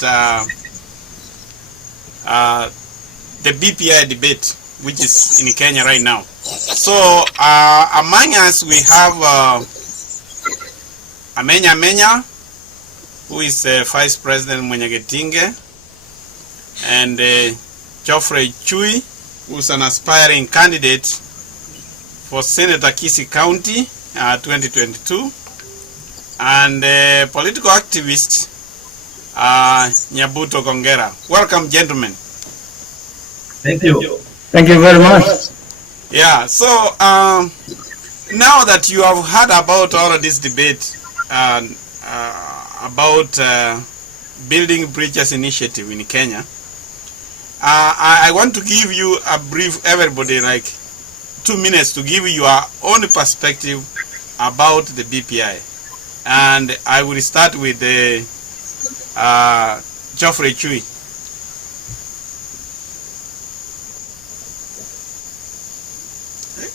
the BPI debate, which is in Kenya right now. So among us we have Amenya, who is Vice President Mwenyegetinge, and Geoffrey Chui, who's an aspiring candidate for Senator Kisii County 2022, and political activist Nyabuto Kongera. Welcome, gentlemen. Thank you. Thank you very much. Yeah, so now that you have heard about all of this debate about building bridges initiative in Kenya, I want to give you a brief, everybody, like 2 minutes to give you your own perspective about the BPI. And I will start with the Geoffrey Chui.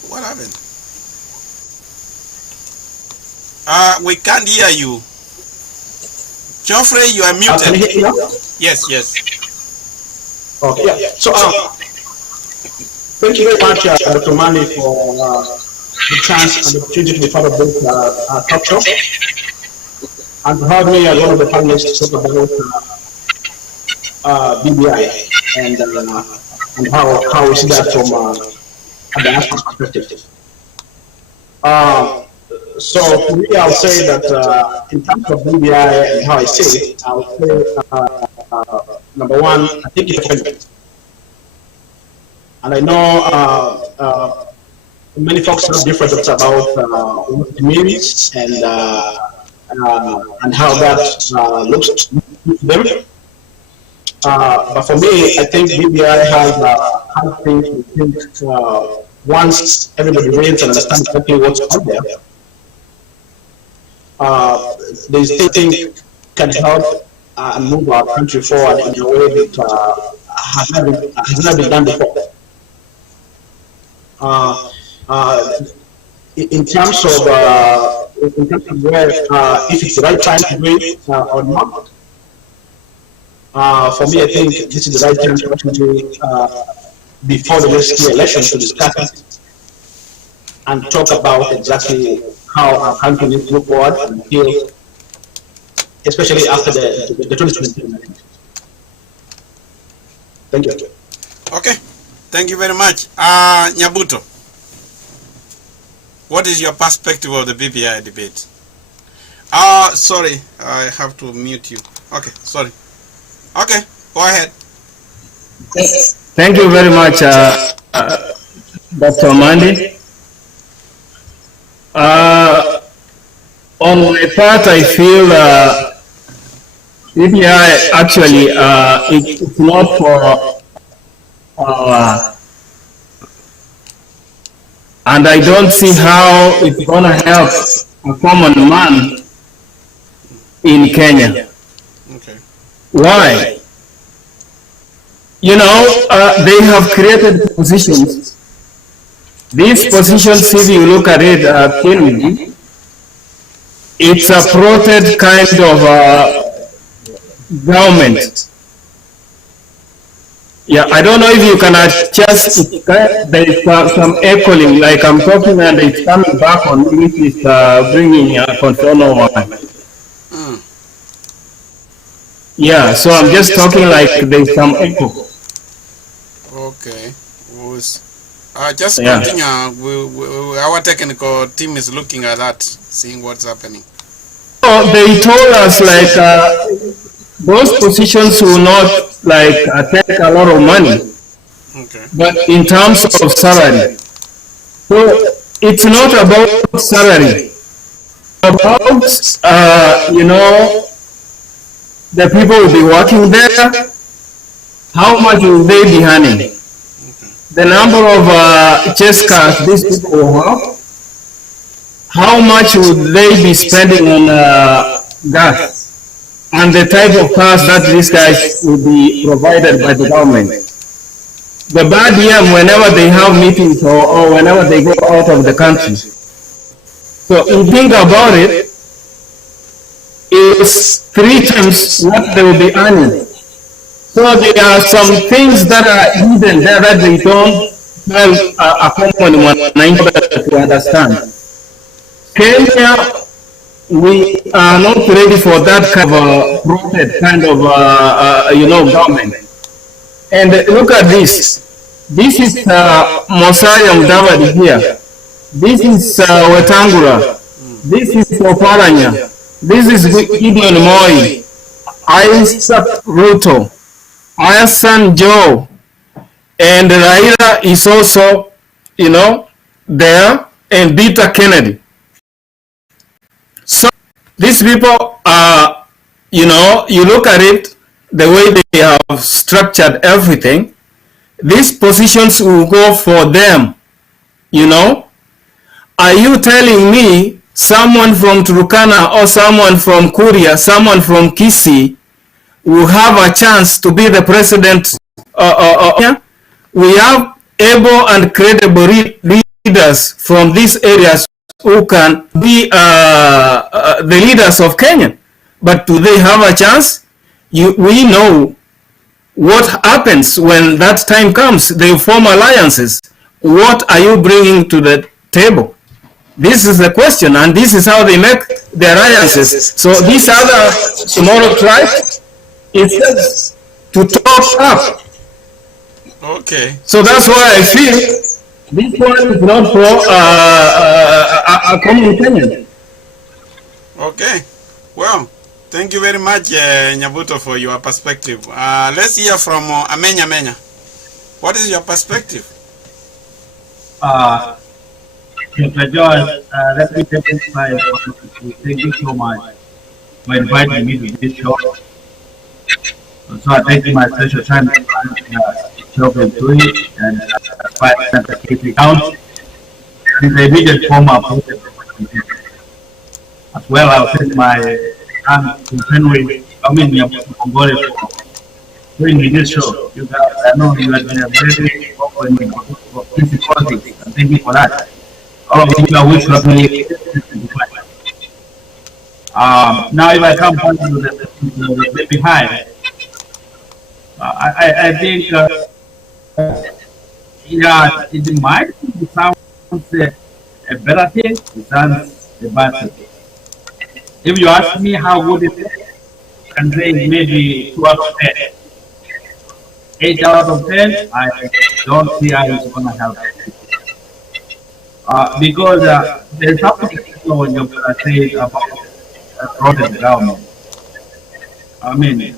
What happened? We can't hear you. Geoffrey, you are muted. Can you hear me now? Yes, yes. Okay. Yeah. So, thank you very much, Dr. Mani, for the chance and the opportunity to be part of this talk show, and to have me as one of the panelists to talk about BBI and how we see that from a diaspora perspective. So for me, I'll say that in terms of BBI and how I see it, I'll say number one, I think it's a, and I know many folks have different thoughts about what it means and how that looks to them. But for me, I think BBI has things we think once everybody reads and understands exactly what's out there, these things can help and move our country forward in a way that has not been done before. In terms of where, if it's the right time to do it or not, for me, I think this is the right time to actually, before the next election, to discuss it and talk about exactly how our country needs to move forward and feel, especially after the 2020 election. Thank you. Okay, thank you very much. Nyabuto, what is your perspective of the BBI debate? Sorry, I have to mute you. Okay, sorry. Okay, go ahead. Thank you very much, Dr. Mandi. On my part, I feel BBI actually it's not for and I don't see how it's gonna help a common man in Kenya. Okay. Why? You know, they have created positions. These positions, if you look at it keenly, it's a plotted kind of government. Yeah, I don't know if you can adjust, there is some echoing, like I'm talking and it's coming back on me, which is bringing a concern over. Yeah, so I'm just talking like there's some echo. Okay. Just continue. Our technical team is looking at that, seeing what's happening. So they told us like those positions will not like take a lot of money, okay, but in terms of salary. So it's not about salary, about you know, the people will be working there. How much will they be earning? The number of chess cards these people will have, how much would they be spending on gas, and the type of cars that these guys will be provided by the government. The bad year whenever they have meetings or whenever they go out of the country. So if you think about it, is 3 times what they will be earning. So there are some things that are hidden there that they don't tell a common one to understand. Kenya, we are not ready for that kind of protest kind of government. And look at this. This is Mosiah Mudavadi here. This is Wetangula. This is Oparanya. This is Gideon Moi. Isaac Ruto. Hassan Joe. And Raila is also, there. And Peter Kennedy. So these people are, you look at it, the way they have structured everything, these positions will go for them, Are you telling me someone from Turkana or someone from Kuria, someone from Kisii will have a chance to be the president? We have able and credible leaders from these areas who can be the leaders of Kenya. But do they have a chance? We know what happens when that time comes. They form alliances. What are you bringing to the table? This is the question, and this is how they make the alliances. So these other tomorrow tribes, it's to talk up. Okay. So that's why I feel this one is not for a common Kenyan. Okay. Well, thank you very much, Nyabuto, for your perspective. Let's hear from Amenya Menya. What is your perspective? Mr. George, let me take my thank you so much for inviting me to this show. So I thank you my special time to show them doing and fight the case count. This is a immediate form of as well. I'll send my continuing Mongolia for doing this show. You guys, I know you have been a very open for politics, and thank you for that. All of you are wish really now if I come back to the behind, I think yeah, it might sound a better thing, it sounds a bad thing. If you ask me how good it is, I can say maybe 2 out of 10. 8 out of 10, I don't see how it's going to help. Because there's something when you say about project government. I mean,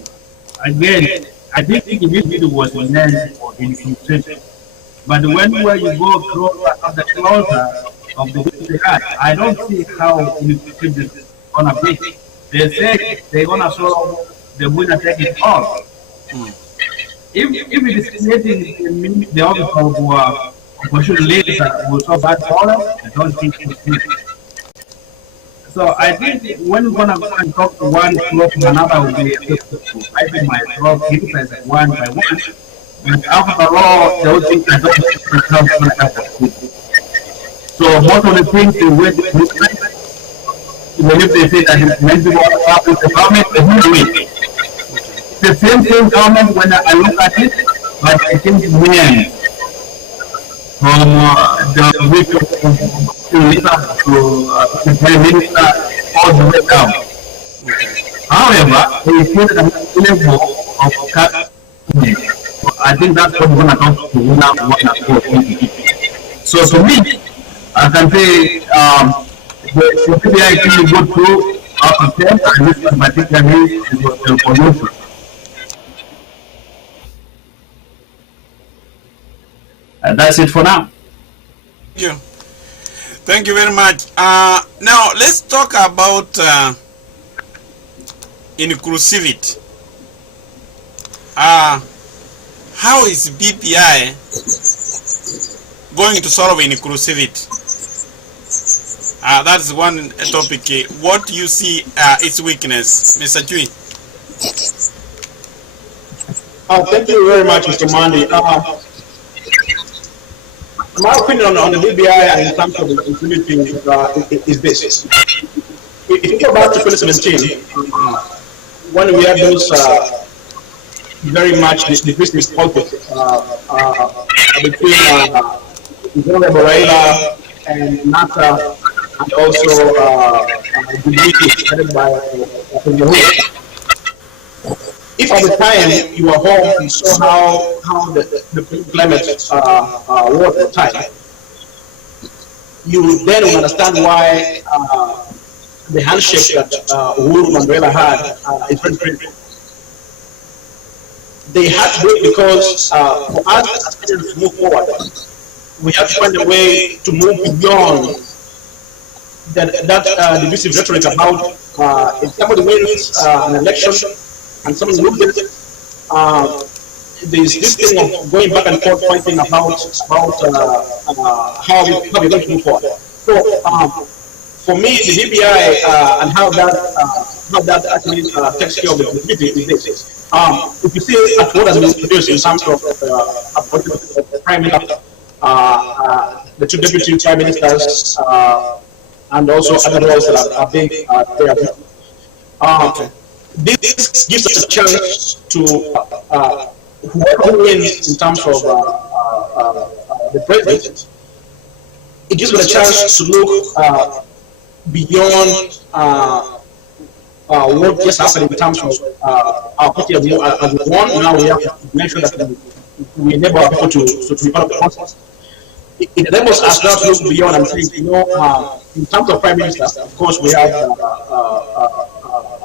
again, I think it was meant for infiltration. But when you go closer of the heart, I don't see how infiltration is going to be. They say they're going to solve the winner take it all. If it is creating the office of opposition leaders will solve that problem, I don't think it's. So I think when we're going to talk to one close to another, will be I think my throat criticize one by one. But after all, the whole thing I don't think it's going to happen. So most of the things they wait, even if they say that many people want to help with the government, they will do it. The same thing government when I look at it, but I think it's millions. From the week to the Prime Minister all the way down. However, we feel that the level of cut, I think that's what we're going to talk to now. So to me, I can say the PBI actually go through out of 10, and this particularly is the pollution. And that's it for now. Thank you very much. Now let's talk about inclusivity. How is BPI going to solve inclusivity? That's one topic. What do you see its weakness, Mr. Chui? Thank you very much, Mr. Mandi. My opinion on the BBI in terms of the inclusivity is this. If you go back to 2017, when we had those very much divisive politics between Honorable Raila and NASA, and also the meeting headed by President. If at the time you were home and saw how the climate was at the time, you then will understand why the handshake that Uhuru Mandela had is very critical. They had to do it because for us as Kenyans to move forward, we have to find a way to move beyond that divisive rhetoric about if somebody wins an election and someone loses, there's this thing of going back and forth fighting about how we're going to move forward. So for me, the DBI and how that actually takes care of the community is this. If you see at what has been produced in terms of the Prime Minister, the two deputy Prime Ministers, and also other roles that are being there. This gives us a chance to whoever wins in terms of the president, it gives us a chance to look beyond what just happened in terms of our party as one. Now we have to make sure that we enable our people to be part of the process. It enables us now to look beyond and say, in terms of prime minister, of course, we have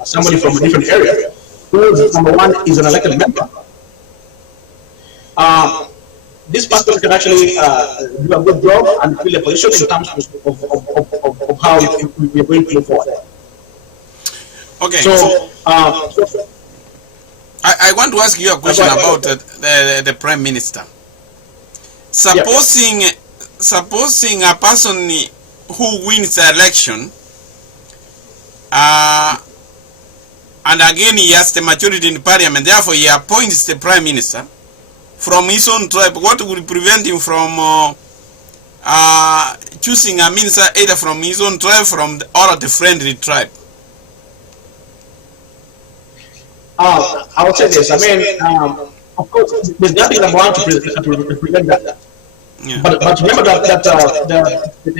somebody from a different area who, number one, is an elected member. This person can actually do a good job and fill a position in terms of how we are going to move forward. Okay. So, I want to ask you a question about the prime minister. Supposing a person who wins the election, and again he has the majority in parliament, therefore he appoints the prime minister from his own tribe, what would prevent him from choosing a minister either from his own tribe or the friendly tribe? I would say this. I mean, of course, there's nothing that I want to prevent that. Yeah. But remember that the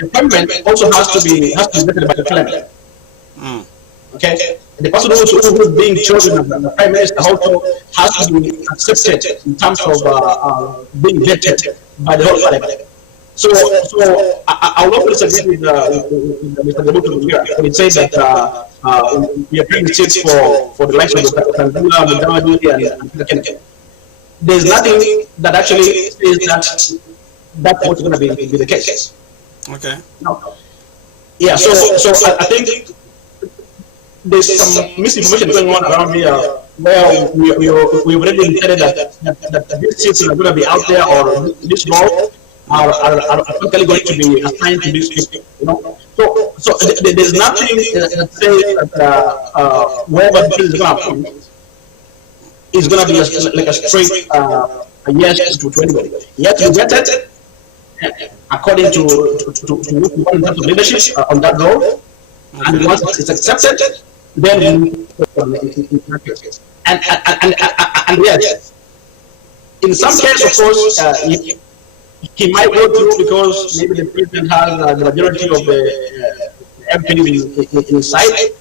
appointment also has to be vetted by the parliament. Okay, the person who is being chosen as the prime minister also has to be accepted in terms of being vetted by the whole parliament. So I will also disagree with Mr. Debutu here when he says that we are bringing seats for the election of Tanzania, Mudavadi, and Kenya. There's nothing that actually says that's what's going to be the case. Okay. No. Yeah. So I think there's some misinformation going on around here where we already intended that these seats are going to be out there, or this role are automatically going to be assigned to these people. So there's nothing that says that whoever the is going to appoint is going to be like a straight yes to anybody. You have to get it according to what you want in terms of leadership on that role, and once it's accepted, then and yes, in some cases, of course, he might go through because maybe the president has the majority of the MPs in his side,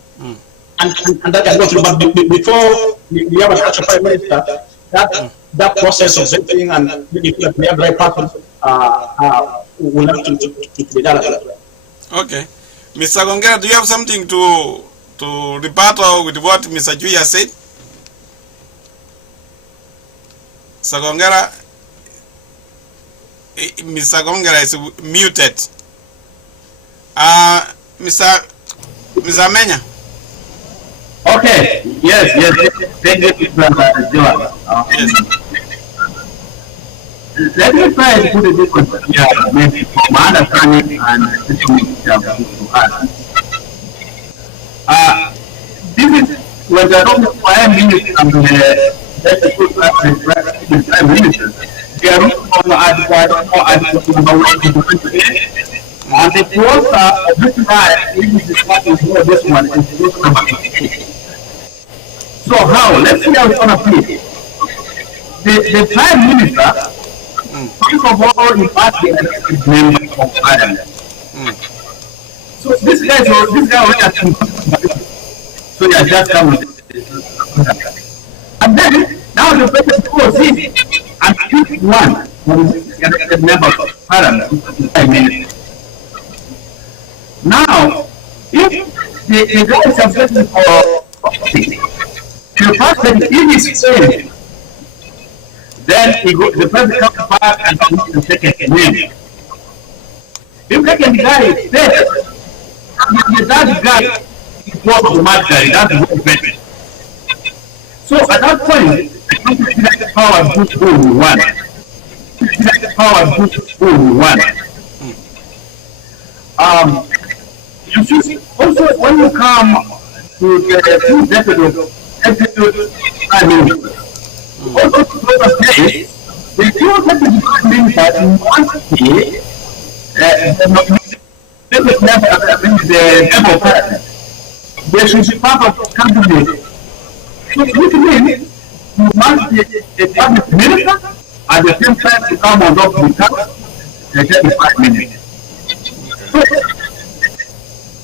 and that can go through. But before we have an actual prime minister, that process of vetting and if we have the right person will have to be done as well. Okay. Mr. Gongera, do you have something to rebuttal with what Mr. Juya said? Mr. Gongera is muted. Mr. Menya. Okay. Yes. Thank you, Mr. Yes. Let me try and put it this way, maybe from my understanding and especially to us. This is when the prime minister and the prime minister, they are looking for and the closer this line, this is what is this one is this number 8. So how? Let's see how it's gonna be. The Prime Minister, first of all, he passed the elected member of Parliament. So this guy already has been, so he has just come with it. And then now the president goes in and pick one from the elected member of Parliament, Prime Minister. Now, if the guy is subjected for the president, if he's failed, then the president comes back and comes to second name. If second guy is failed, that guy was automatically, that's the better. So at that point, I think the power boost who won. The power boost who won. You see, also when you come to the two decades of execute Prime Minister, also to the case, the two deputy Prime Minister must be the member of Parliament. They should be part of the cabinet. So which means you must be a cabinet minister at the same time to come on top of the deputy Prime Minister. So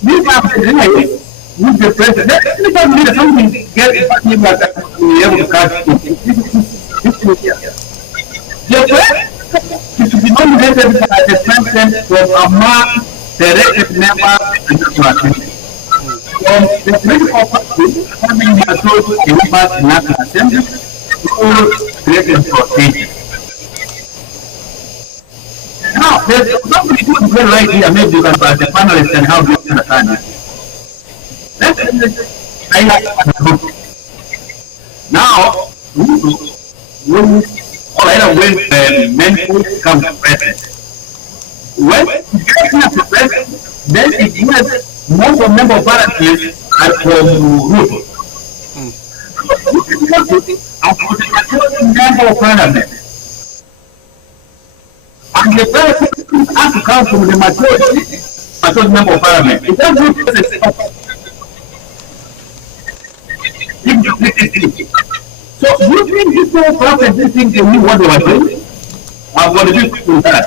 these are the ways with the president. Let me tell something get something that we able to catch. The president is to be nominated as the president from among the elected members and the party. From the political party having majority members in National Assembly to creating rotation. Now, there's something good right here, maybe you can as the panelists can help you understand it. Let's highlight the group. Now, when men come to president, when you get to president, then it was most of member of parliament are from Ruto. And for the member of parliament, and the president has to come from the majority member of parliament. It doesn't so you think this whole process, this thing they knew what they were doing? I'm going to do that.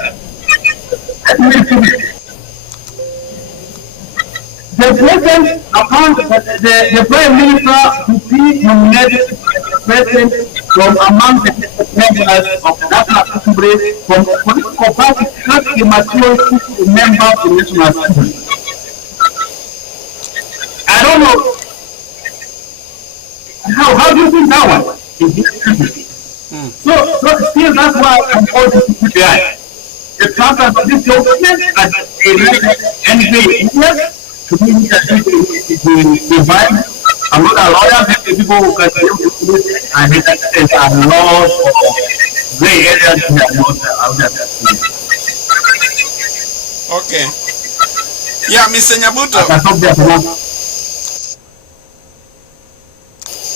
The president appointed the prime minister to be nominated as the president from among the members of the National Assembly from the political party has a majority member of the National Assembly. I don't know. How do you think that one is this country? So still that's why I'm calling to CPI. The process of this document as a NBA to be divide. I'm not a lawyer, but the people who can do it and it are laws or gray areas that are not out there. Okay. Yeah, Mr. Nyabuto.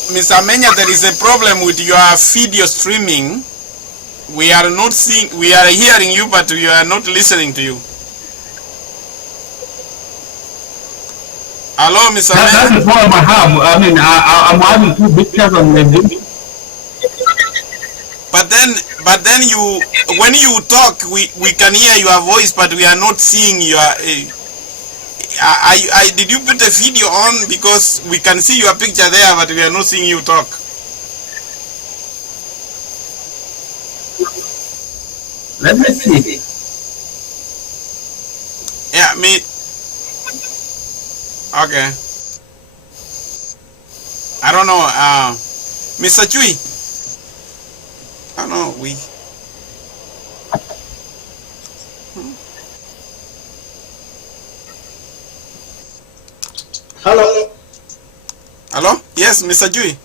Mr. Amenya, there is a problem with your video streaming. We are not seeing, we are hearing you, but we are not listening to you. Hello, Mr. Amenya. That's the problem I have. I mean, I'm having two pictures on the video. But then you, when you talk, we can hear your voice, but we are not seeing your. Did you put a video on, because we can see your picture there, but we are not seeing you talk? Let me see. Yeah, me. Okay. I don't know. Mr. Chui. I don't know. Hello. Hello? Yes, Mr. Jui.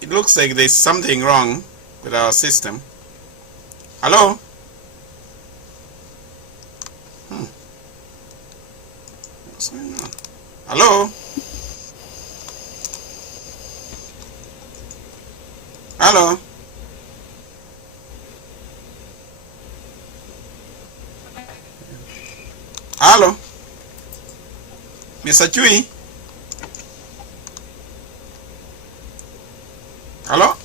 It looks like there's something wrong with our system. Hello? What's going on? Hello? Hello? Hello? Mr. Chui? Hello?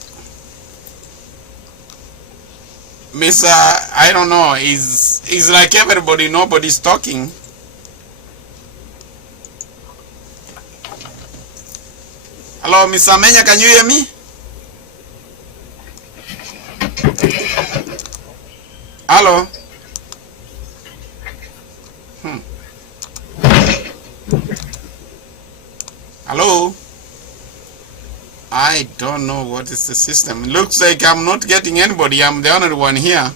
Miss, I don't know, is like everybody, nobody's talking. Hello, Miss Amenya, can you hear me? Hello? Hello? I don't know what is the system. Looks like I'm not getting anybody. I'm the only one here.